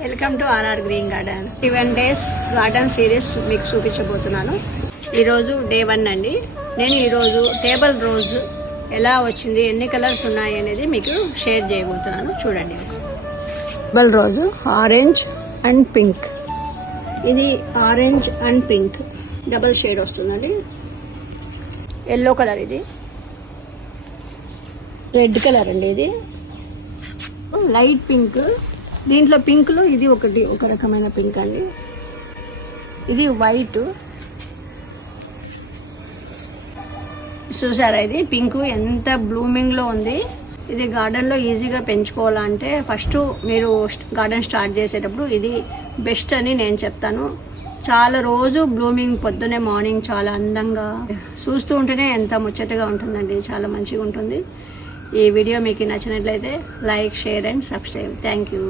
Welcome to R R green garden. 7 days garden series మీకు చూపించబోతున్నాను. ఈరోజు డే 1 అండి. నేను ఈరోజు టేబుల్ రోజ్ ఎలా వచ్చింది, ఎన్ని కలర్స్ ఉన్నాయి అనేది మీకు షేర్ చేయబోతున్నాను. చూడండి. Table rose orange and pink. ఇది orange and pink double shade వస్తుందండి. ఎల్లో కలర్, ఇది రెడ్ కలర్ అండి, ఇది లైట్ పింక్. దీంట్లో పింక్లో ఇది ఒక రకమైన పింక్ అండి. ఇది వైట్. చూసారా, ఇది పింక్ ఎంత బ్లూమింగ్లో ఉంది. ఇది గార్డెన్లో ఈజీగా పెంచుకోవాలంటే ఫస్ట్ మీరు గార్డెన్ స్టార్ట్ చేసేటప్పుడు ఇది బెస్ట్ అని నేను చెప్తాను. చాలా రోజు బ్లూమింగ్, పొద్దునే మార్నింగ్ చాలా అందంగా చూస్తూ ఉంటేనే ఎంత ముచ్చటగా ఉంటుందండి. చాలా మంచిగా ఉంటుంది. ఈ వీడియో మీకు నచ్చినట్లయితే like, share and subscribe. Thank you.